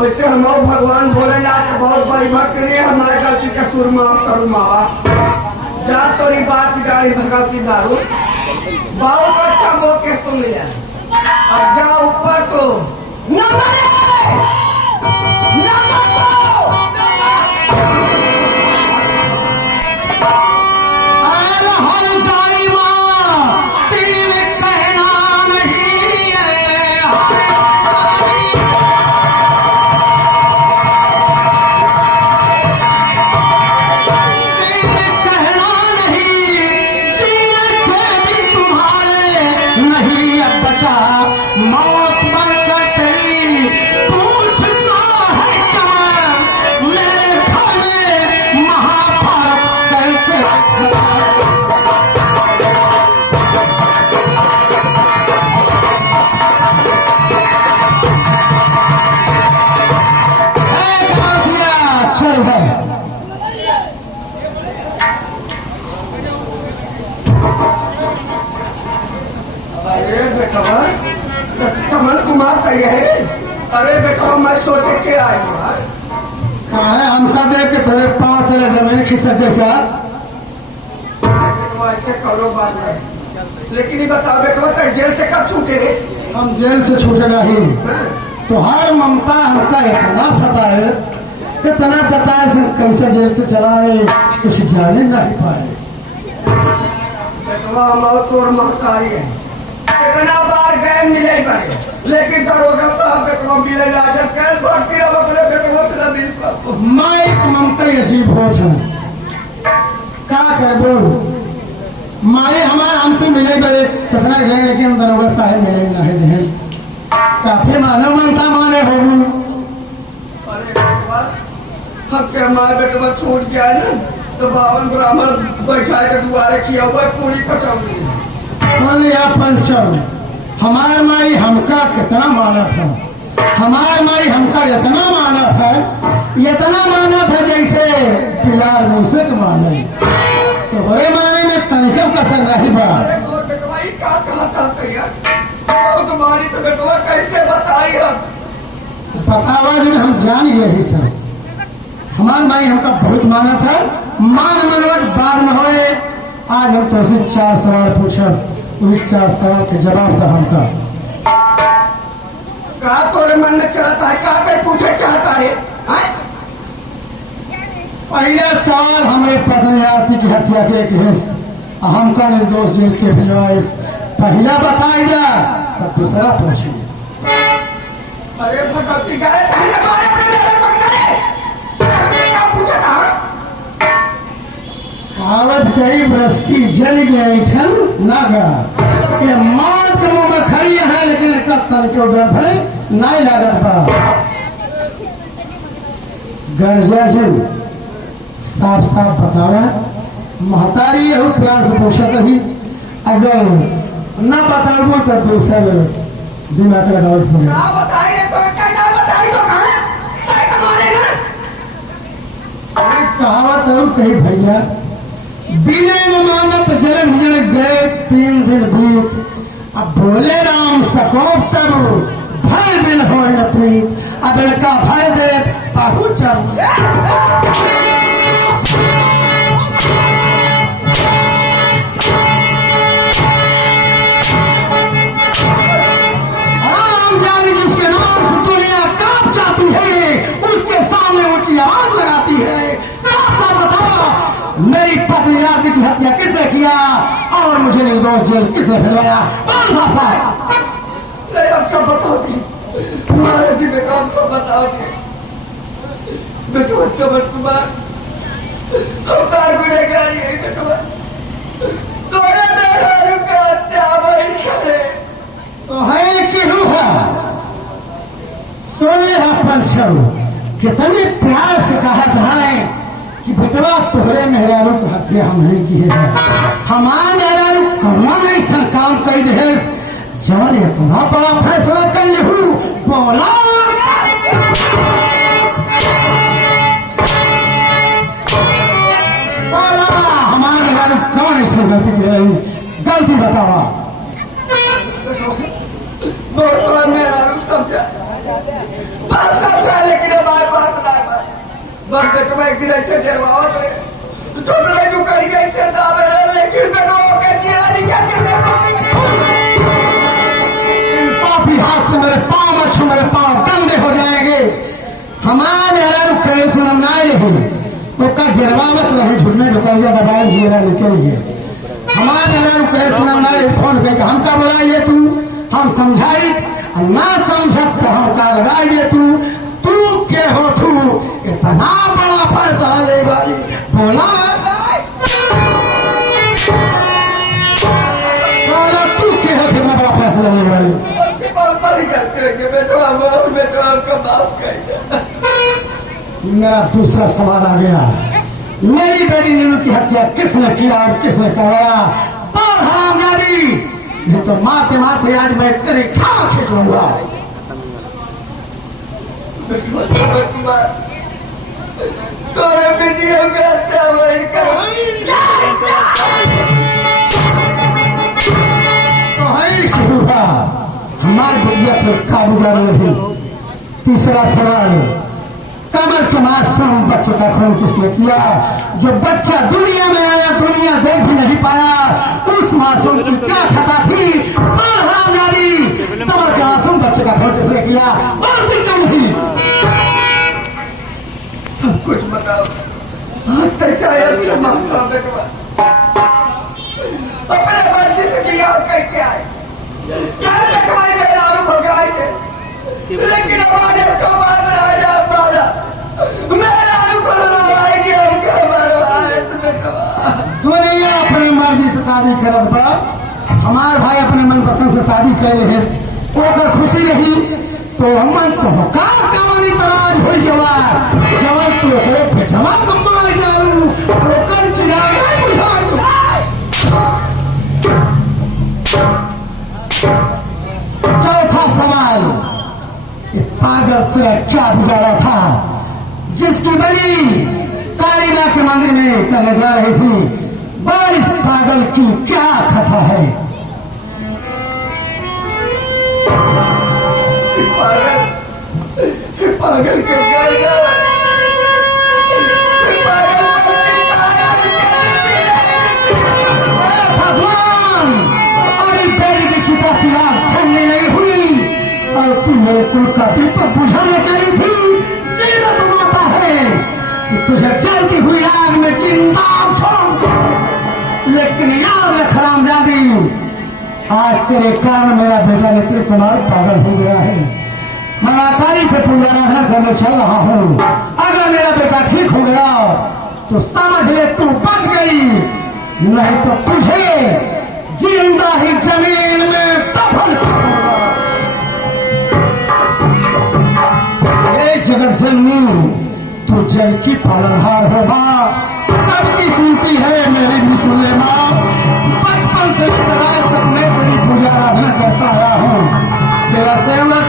वैसे हम भगवान भोलेनाथ बहुत बड़ी भक्त नहीं, हमारे गलती का सुरमा करू मावा जा तोरी बात गाड़ी भगवती दारू बहुत अच्छा वो के तुम ले जाए और जा ऊपर तो नंबर कमल कुमार सही है। अरे बेटा मैं सोचे के आए कहा है हम सब देख के थोड़े पाँच जमीन खिसक क्या ऐसे करो बात है। लेकिन ये बताओ बेटा जेल से कब छूटे? हम जेल से छूटे नहीं तो हर ममता हमका इतना सताए इतना सताए फिर कैसे जेल से चलाए कुछ जाने नहीं पाए। बेटवा हम तोड़ महतारी है इतना बार गए मिले पाए लेकिन दरोगा साहब बेटवा मिले जब कैल भर्ती अपने बेटवा से मिल मैं एक ममता ऐसी भोज है क्या कह बोल मारे हमारे हमसे मिले गए सपना गए लेकिन दरोगा साहब मिले नहीं काफी मानव ममता माने हो। अरे हमके हमारे बेटवा छूट गया है ना तो बावन ब्राह्मण बैठा के दुआरे किया हुआ पूरी पचौनी पंचम हमार माई हमका कितना माना था हमार माई हमका इतना माना था जैसे पिलार मुझसे माने तो बड़े माने में तनिकों कसर नहीं बा। क्या कहा था तुम्हारी तो बेटवा कैसे बताई बतावा जो हम जान यही था हमार माई हमका बहुत माना था मान मनोज बार न होए। आज हम तो 4 सवाल पूछा उस 4 सवाल के जवाब था हमका क्या तोरे मन में चलता है क्या कर पूछे चाहता है? पहला सवाल हमारे पत्नी आती की हत्या के हमका निर्दोष जेल के भिजवाए पहला बताई जा तब दूसरा पूछिए। अरे भगवती गए कहावत गई बरसती जल गई छल नागा ये माल के मुंह में खड़ी है लेकिन इसका तन के उधर है नहीं लागत था। गर्जा जी साफ साफ बतावा महतारी यही प्यार से पूछा कही अगर न बताओ तो दूसरे दिमाग का डाउट हो कहावत जरूर कही भैया बिना जमानत जलन जल गए 3 दिन बीत अब बोले राम सकोप तरू भय दिन हो अपनी अब लड़का भय दे पहुंच जिसके नाम से दुनिया कांप जाती है उसके सामने ऊंची आवाज लगाती है। मेरी पत्नी आदमी की हत्या किसने किया और मुझे निर्दोष जेल किसने भिजवाया कौन भाषा है? अब सब बताओगी तुम्हारे जी में काम सब बताओगे बेटो चमन कुमार अवतार गुनेगार यही बेटो तोरे मेहरारू का हत्या वही करे तो है कि है सोने पंचम कितने प्यार से कहा है कि बेटवा तोहरे मेहरारू की हत्या हम नहीं की है हमारे मेहरारू कौन ऐसा काम कर दे जवान इतना बड़ा फैसला कर लू बोला हमारे मेहरारू कौन ऐसी गलती की गलती बतावा मेहरारू समझा बस बेटवा एक दिन ऐसे डरवाओ तो छोटे बेटू कर गए ऐसे दावे लेकिन बेटवा के जियारी क्या काफी हाथ से मेरे पाँव मच्छू मेरे पाँव गंदे हो जाएंगे। हमारे यार कहे सुनम ना रही तो का गिरवा मत रहे झुटने ढुकाइया दबाए जीरा निकलिए। हमारे यार कहे सुनम ना रही फोन करके हमका बुलाइए तू हम समझाई ना समझत तो हमका लगाइए तू के हो तू इतना बड़ा फैसला ले भाई बोला तू के हो इतना बड़ा फैसला ले भाई मेरा दूसरा सवाल आ गया। मेरी बेटी नीलू की हत्या किसने किया और किसने कराया? नारी ये तो माते माते आज मैं तेरी खाना खींच लूंगा। तोरे वीडियो में अच्छा तो है हुआ हमारी बुढ़िया पर काबूदार नहीं। तीसरा सवाल कमर के मास्टर बच्चे का खून किसने किया? जो बच्चा दुनिया में आया दुनिया देख भी नहीं पाया उस मासूम की क्या खता थी? नारी कमर के मासूम बच्चे का खून किसने किया? और दिक्कत नहीं सब कुछ बताओ। अपने मर्जी से किया कैसे आए क्या कमाई में दारू भगाए थे लेकिन हमारे समाज राजा बाजा मेरा को लड़ाएगी दुनिया अपनी मर्जी से शादी करब पर हमारे भाई अपने मनपसंद से शादी करे है ओकर खुशी रही तो हम तो हकार कमानी तराज हो जवान जवान तो भेटवा कमा जाऊ ओकर चिरागा बुझाऊ। चौथा सवाल इस पागल तेरा क्या बिगाड़ा था जिसकी बलि काली मां के मंदिर में करने जा रही थी? बारिश पागल की क्या कथा है? पागल के भगवान अरे बेड़ी की चिता फिलहाल छलने नहीं हुई और तू मेरे कुल का दीपक बुझाने चाहिए थी। जीवन माता है कि तुझे जलती हुई आग में जिंदा छोड़ लेकिन याद रख हरामजादी आज तेरे कारण मेरा बेटा नितिन कुमार पागल हो गया है। मैं आसानी से पूजा आराधना करने चल रहा हूँ। अगर मेरा बेटा ठीक हो गया तो समझ ले तू बच गई नहीं तो तुझे जिंदा ही जमीन में दफन जगत जननी तो जल की पालनहार होगा सबकी सुनती है मेरी भी सुने माँ। बचपन से आज तक मैं तेरी पूजा आराधना करता आया हूँ। तेरा सेवक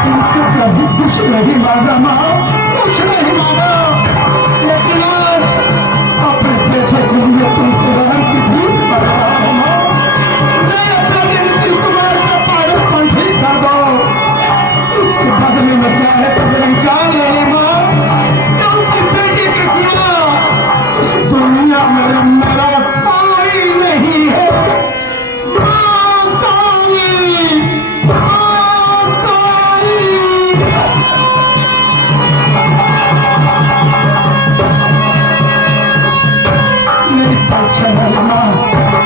तुमसे कभी कुछ नहीं मांगा माँ कुछ नहीं मांगा लेकिन आज अपने बेटे के लिए तुमसे रहम की भूख कर रहा हूँ माँ। मैं अपने नितिन कुमार का पागल पंथी कर दो उसके बदले में चाहे तो मेरी जान ले माँ क्योंकि बेटी के सिवा इस दुनिया में मेरा कोई नहीं है।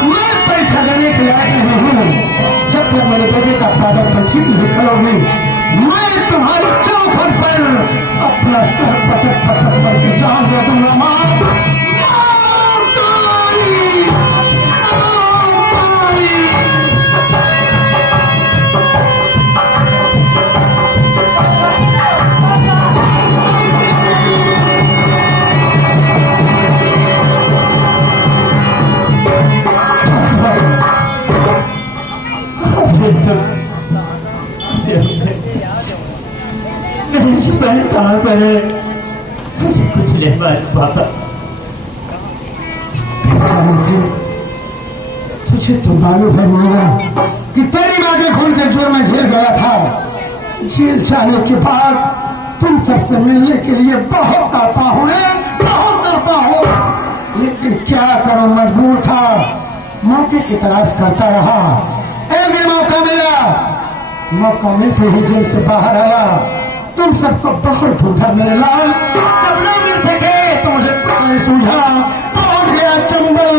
मैं पैसा देने के लायक नहीं हूँ। जब तक मेरे बेटे का पागल पंछी नहीं करोगे मैं तुम्हारी चौखट पर अपना सर पटक पटक करके जान दे दूंगा माँ। कहाँ पर है कुछ नहीं पापा। तुझे तो मालूम है मारा कि तेरी माँ के खून के जोर में झेल गया था। जेल जाने के बाद तुम सबसे मिलने के लिए बहुत आता हूँ, बहुत आता हूँ, लेकिन क्या करूं, मजबूर था। मौके की तलाश करता रहा। एक भी मौका मिला, मौका मिलते ही जेल से बाहर आया। तुम सबको बहुत ढूंढा मेरे लाल, जब न मिल सके तो मुझे कुछ नहीं सूझा। पहुंच गया चंबल,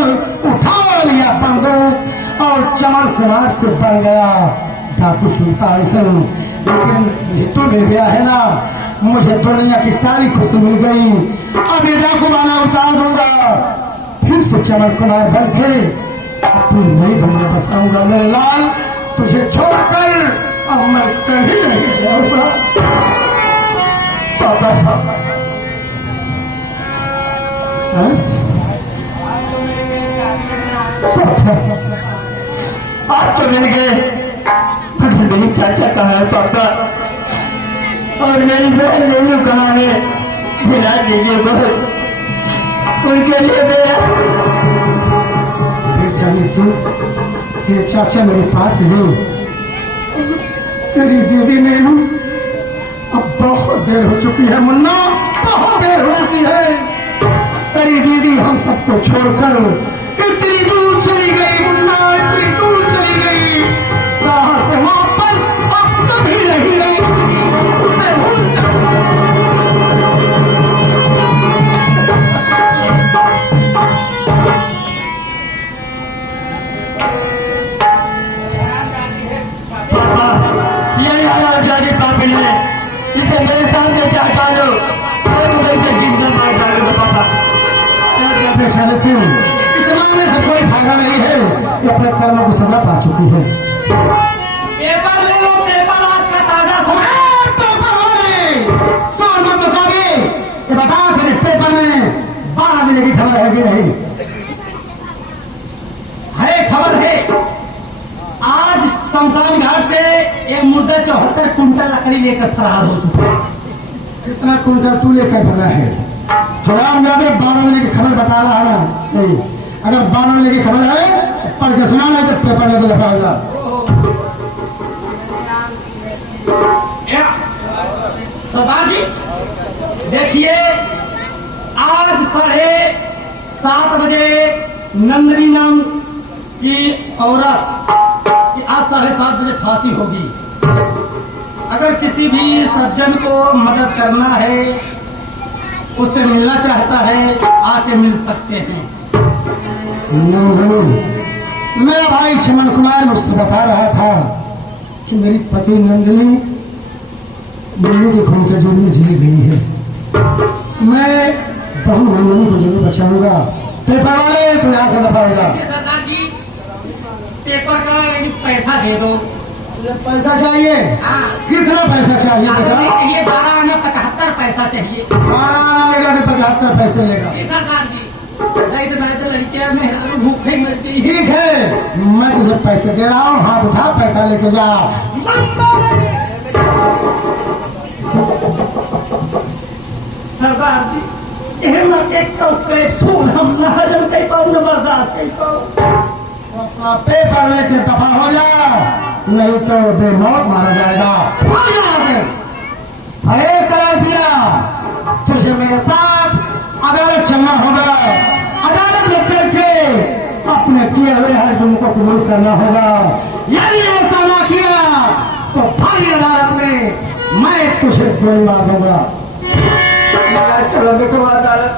उठा लिया बंदूक और चमन कुमार से बन गया डाकू सुल्तान। लेकिन तो मिल गया है ना, मुझे दुनिया की सारी खुशी मिल गई। अब ये डाकू बना उतार दूंगा, फिर से चमन कुमार बन के तू नहीं दुनिया बसाऊंगा मेरे लाल। तुझे छोड़कर अब मैं कहीं नहीं जाऊंगा। आप तो मिल गए, मेरी चाचा कहाँ है पापा, और मेरी बहन नेनू कहाँ है, मिला दीजिए बहुत, उनके लिए मेरा। जानी तू, ये चाचा मेरे पास नहीं, तेरी दीदी नेनू अब बहुत देर हो चुकी है मुन्ना, बहुत देर हो चुकी है। तेरी दीदी हम सबको छोड़कर इतनी दूर चली गई मुन्ना, इतनी दूर चली गई, कहाँ से वापस अब कभी नहीं आएगी। उसे भूल जा। पापा ये आया जाने पापी ने, इसे मेरे सामने क्या डालो, मैं तुम्हें इसे जिंदा मार डालूंगा पापा। इस मामले से कोई फायदा नहीं है, ये अपने कर्मों को सजा पा चुकी है। पेपर ले लो, पेपर आज का ताजा समय। कौन मत बताओगे, ये बता तेरे पेपर में 12 दिन की खबर है कि नहीं? है, खबर है। आज शमशान घाट से एक मुद्दा 74 कुंटल लकड़ी लेकर फरार हो चुका है। कितना कुंटल तू लेकर बना है? हराम ज्यादा 12 बजे की खबर बता रहा है नहीं, अगर 12 बजे की खबर है पढ़ के सुनाना है तो पेपर में लिखाएगा। सरदार जी देखिए, आज 7:30 बजे नंदनी नाम की औरत की आज 7:30 बजे फांसी होगी। अगर किसी भी सज्जन को मदद करना है, उससे मिलना चाहता है, आके मिल सकते हैं। मेरा भाई चमन कुमार मुझसे बता रहा था कि मेरी पति नंदिनी नंदनी के खून के जुर्म में जी गई है। मैं बहू नंदनी को जरूर बचाऊंगा। पेपर वाले तो यहाँ से दबाएगा। सरदार जी पेपर का पैसा दे दो। पैसा चाहिए? हाँ। कितना पैसा चाहिए बेटा? ये 12 आना 75 पैसा चाहिए। 75 पैसे लेगा। सरदार जी नहीं तो मैं तो लड़कियां में भूखे मरती। ठीक है, मैं तुझे पैसे दे रहा हूँ, हाथ उठा पैसा लेके जा। सरदार जी हिम्मत एक तो सून हम न हजम कई पाऊ न बर्दाश्त कई पाऊ। पेपर लेके दफा हो जा, नहीं तो बेमौत मारा जाएगा। अरे करा दिया तुझे मेरे साथ अदालत चलना होगा। अदालत में चल के अपने किए हुए हर जुर्म को कबूल करना होगा। यदि ऐसा ना किया तो भारी अदालत में मैं तुझे गोली मार दूंगा। चलो बेटो अदालत